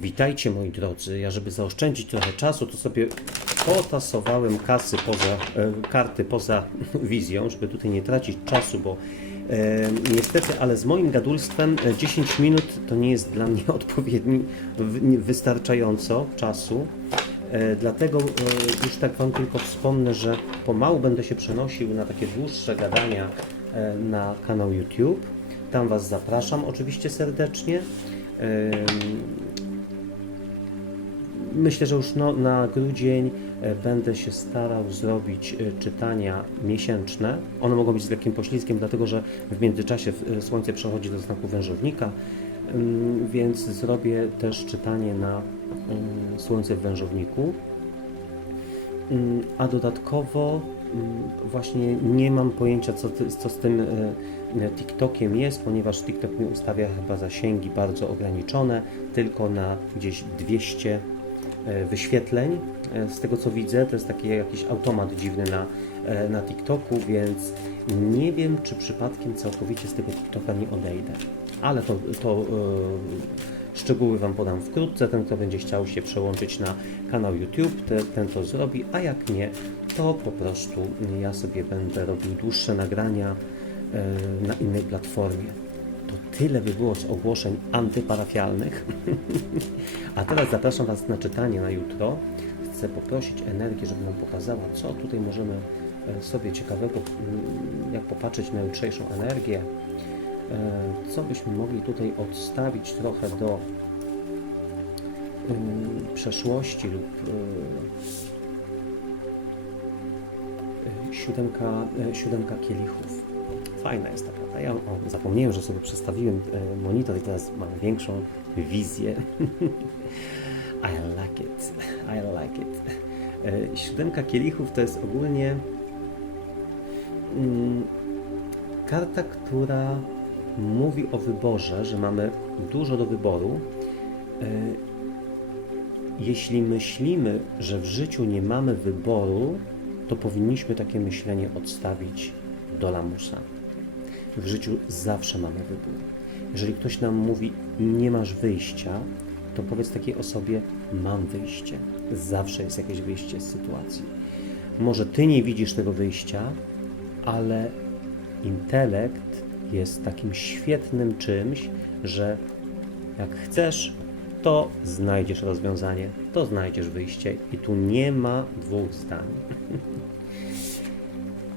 Witajcie moi drodzy. Ja, żeby zaoszczędzić trochę czasu, to sobie potasowałem kasy poza, e, karty poza wizją, żeby tutaj nie tracić czasu, bo e, niestety, ale z moim gadulstwem e, 10 minut to nie jest dla mnie odpowiedni, wystarczająco czasu. E, Dlatego e, już tak Wam tylko wspomnę, że pomału będę się przenosił na takie dłuższe gadania e, na kanał YouTube. Tam Was zapraszam oczywiście serdecznie. Em, Myślę, że już no, na grudzień e, będę się starał zrobić e, czytania miesięczne. One mogą być z lekkim poślizgiem, dlatego że w międzyczasie e, słońce przechodzi do znaku wężownika, Ym, więc zrobię też czytanie na ym, słońce w wężowniku. Ym, A dodatkowo właśnie nie mam pojęcia, co, co z tym TikTokiem jest, ponieważ TikTok mi ustawia chyba zasięgi bardzo ograniczone, tylko na gdzieś 200 e, wyświetleń. E, Z tego co widzę, to jest taki jakiś automat dziwny na, e, na TikToku, więc nie wiem, czy przypadkiem całkowicie z tego TikToka nie odejdę. Ale to, to e, szczegóły Wam podam wkrótce. Ten, kto będzie chciał się przełączyć na kanał YouTube, te, ten to zrobi, a jak nie, to po prostu ja sobie będę robił dłuższe nagrania e, na innej platformie. To tyle by było z ogłoszeń antyparafialnych. A teraz zapraszam Was na czytanie na jutro. Chcę poprosić energię, żeby nam pokazała, co tutaj możemy e, sobie ciekawego, mm, jak popatrzeć na jutrzejszą energię. E, Co byśmy mogli tutaj odstawić trochę do ym, przeszłości lub y, siódemka, siódemka kielichów. Fajna jest ta karta. Ja o, zapomniałem, że sobie przestawiłem e, monitor i teraz mam większą wizję. I like it. I like it. E, Siódemka kielichów to jest ogólnie mm, karta, która mówi o wyborze, że mamy dużo do wyboru. E, Jeśli myślimy, że w życiu nie mamy wyboru, to powinniśmy takie myślenie odstawić do lamusa. W życiu zawsze mamy wybór. Jeżeli ktoś nam mówi, nie masz wyjścia, to powiedz takiej osobie, mam wyjście. Zawsze jest jakieś wyjście z sytuacji. Może ty nie widzisz tego wyjścia, ale intelekt jest takim świetnym czymś, że jak chcesz, to znajdziesz rozwiązanie, to znajdziesz wyjście i tu nie ma dwóch zdań.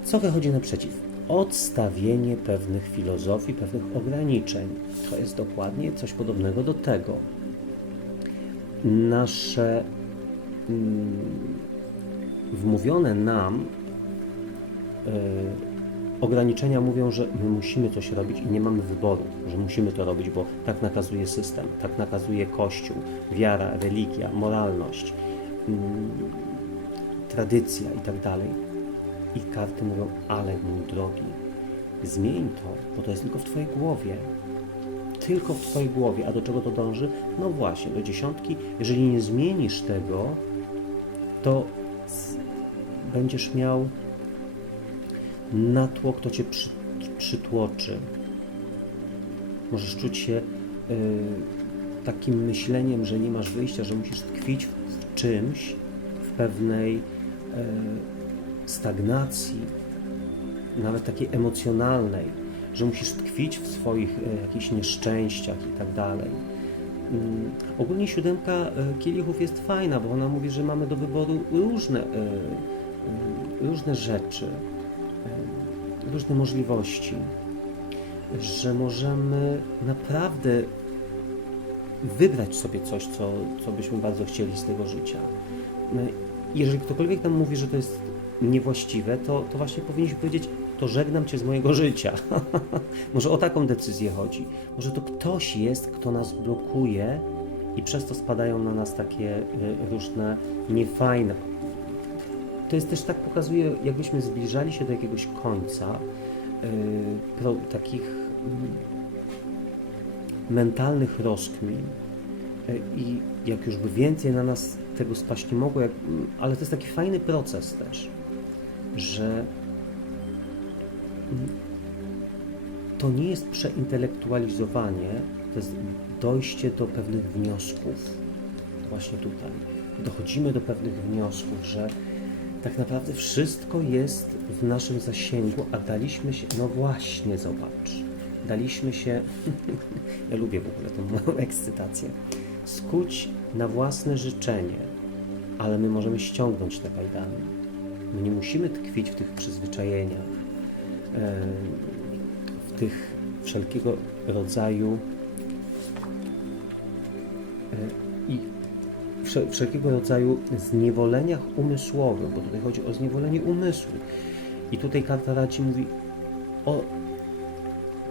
Co wychodzi naprzeciw? Odstawienie pewnych filozofii, pewnych ograniczeń. To jest dokładnie coś podobnego do tego. Nasze mm, wmówione nam y, ograniczenia mówią, że my musimy coś robić i nie mamy wyboru, że musimy to robić, bo tak nakazuje system, tak nakazuje Kościół, wiara, religia, moralność, mm, tradycja i tak. I karty mówią, ale mój drogi, zmień to, bo to jest tylko w Twojej głowie. Tylko w Twojej głowie. A do czego to dąży? No właśnie, do dziesiątki. Jeżeli nie zmienisz tego, to będziesz miał natłok, to Cię przy, przytłoczy. Możesz czuć się y, takim myśleniem, że nie masz wyjścia, że musisz tkwić w czymś, w pewnej y, stagnacji, nawet takiej emocjonalnej, że musisz tkwić w swoich e, jakichś nieszczęściach i tak dalej. Mm, Ogólnie siódemka e, kielichów jest fajna, bo ona mówi, że mamy do wyboru różne, e, e, różne rzeczy, różne możliwości, że możemy naprawdę wybrać sobie coś, co, co byśmy bardzo chcieli z tego życia. Jeżeli ktokolwiek nam mówi, że to jest niewłaściwe, to, to właśnie powinniśmy powiedzieć, to żegnam Cię z mojego życia. Może o taką decyzję chodzi. Może to ktoś jest, kto nas blokuje i przez to spadają na nas takie y, różne niefajne. To jest też tak pokazuje, jakbyśmy zbliżali się do jakiegoś końca y, pro, takich mm, mentalnych rozkmin y, i jak już by więcej na nas tego spaść nie mogło, jak, ale to jest taki fajny proces też, że to nie jest przeintelektualizowanie, to jest dojście do pewnych wniosków. właśnie tutaj dochodzimy do pewnych wniosków, że tak naprawdę wszystko jest w naszym zasięgu, a daliśmy się, no właśnie, zobacz, daliśmy się, ja lubię w ogóle tą moją ekscytację, skuć na własne życzenie, ale my możemy ściągnąć te kajdany. My nie musimy tkwić w tych przyzwyczajeniach, w tych wszelkiego rodzaju i wszel- wszelkiego rodzaju zniewoleniach umysłowych, bo tutaj chodzi o zniewolenie umysłu. I tutaj karta radzi mówi o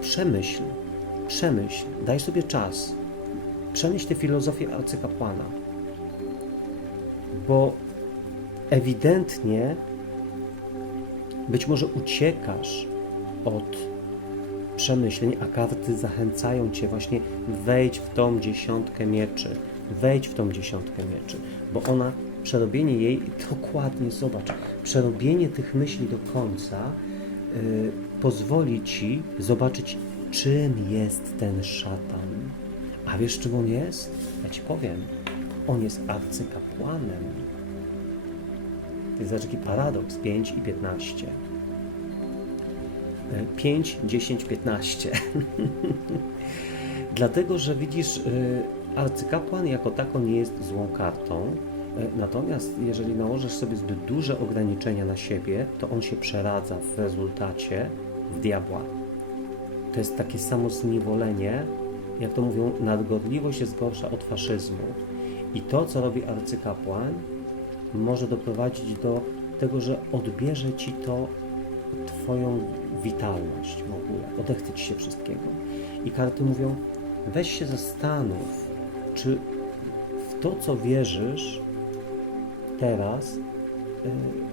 przemyśl, przemyśl, daj sobie czas, przemyśl tę filozofię arcykapłana, bo ewidentnie być może uciekasz od przemyśleń, a karty zachęcają cię właśnie wejdź w tą dziesiątkę mieczy, wejdź w tą dziesiątkę mieczy, bo ona, przerobienie jej, dokładnie zobacz, przerobienie tych myśli do końca y, pozwoli ci zobaczyć, czym jest ten szatan. A wiesz, czym on jest? Ja ci powiem. On jest arcykapłanem. Taki paradoks 5 i 15. 5, 10, 15. Dlatego, że widzisz, y, arcykapłan jako tako nie jest złą kartą. Y, Natomiast jeżeli nałożysz sobie zbyt duże ograniczenia na siebie, to on się przeradza w rezultacie w diabła. To jest takie samo zniewolenie, jak to mówią, nadgorliwość jest gorsza od faszyzmu. I to, co robi arcykapłan, może doprowadzić do tego, że odbierze ci to Twoją witalność w ogóle, odechce Ci się wszystkiego. I karty mówią, weź się zastanów, czy w to, co wierzysz teraz, y,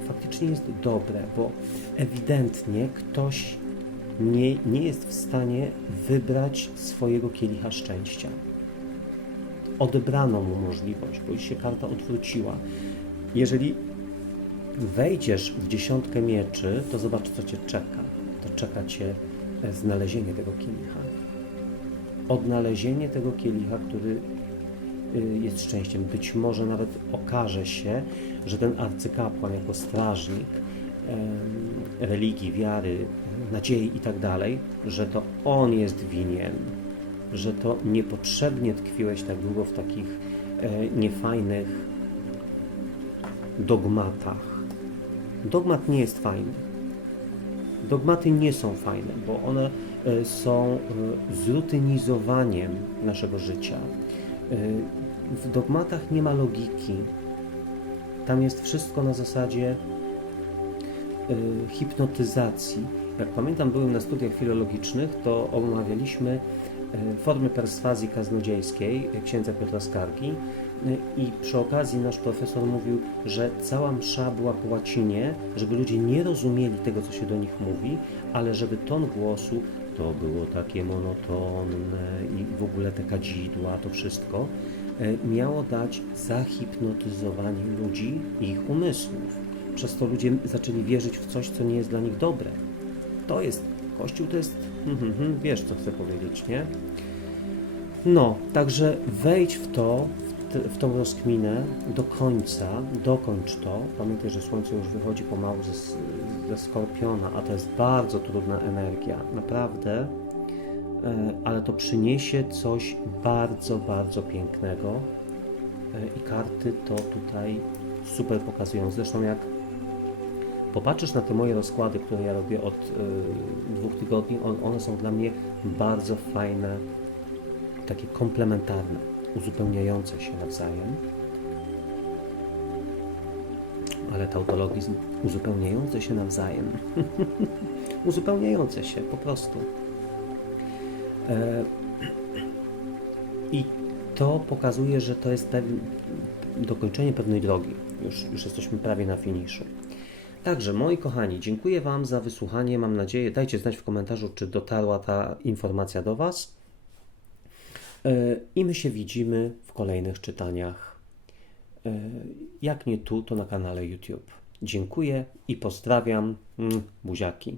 faktycznie jest dobre, bo ewidentnie ktoś nie, nie jest w stanie wybrać swojego kielicha szczęścia. Odebrano mu możliwość, bo się karta odwróciła. Jeżeli wejdziesz w dziesiątkę mieczy, to zobacz, co cię czeka. To czeka cię e, znalezienie tego kielicha. Odnalezienie tego kielicha, który y, jest szczęściem. Być może nawet okaże się, że ten arcykapłan jako strażnik religii, wiary, nadziei i tak dalej, że to on jest winien, że to niepotrzebnie tkwiłeś tak długo w takich e, niefajnych dogmatach. Dogmat nie jest fajny. Dogmaty nie są fajne, bo one e, są e, zrutynizowaniem naszego życia. E, W dogmatach nie ma logiki. Tam jest wszystko na zasadzie hipnotyzacji. Jak pamiętam, byłem na studiach filologicznych, to omawialiśmy formy perswazji kaznodziejskiej księdza Piotra Skargi i przy okazji nasz profesor mówił, że cała msza była po łacinie, żeby ludzie nie rozumieli tego, co się do nich mówi, ale żeby ton głosu to było takie monotonne i w ogóle te kadzidła, to wszystko e, miało dać zahipnotyzowanie ludzi i ich umysłów. Przez to ludzie zaczęli wierzyć w coś, co nie jest dla nich dobre. To jest, Kościół to jest, mhm, mhm, wiesz co chcę powiedzieć, nie? No, także wejdź w to, w tą rozkminę do końca, dokończ to. Pamiętaj, że Słońce już wychodzi pomału ze, ze Skorpiona, a to jest bardzo trudna energia, naprawdę, e, ale to przyniesie coś bardzo, bardzo pięknego e, i karty to tutaj super pokazują. Zresztą jak popatrzysz na te moje rozkłady, które ja robię od y, dwóch tygodni, on, one są dla mnie bardzo fajne, takie komplementarne, uzupełniające się nawzajem. Ale tautologizm uzupełniające się nawzajem. uzupełniające się po prostu. E, I to pokazuje, że to jest dokończenie pewnej drogi. Już, już jesteśmy prawie na finiszu. Także, moi kochani, dziękuję Wam za wysłuchanie. Mam nadzieję, dajcie znać w komentarzu, czy dotarła ta informacja do Was. E, I my się widzimy w kolejnych czytaniach. E, Jak nie tu, to na kanale YouTube. Dziękuję i pozdrawiam. Mm, Buziaki.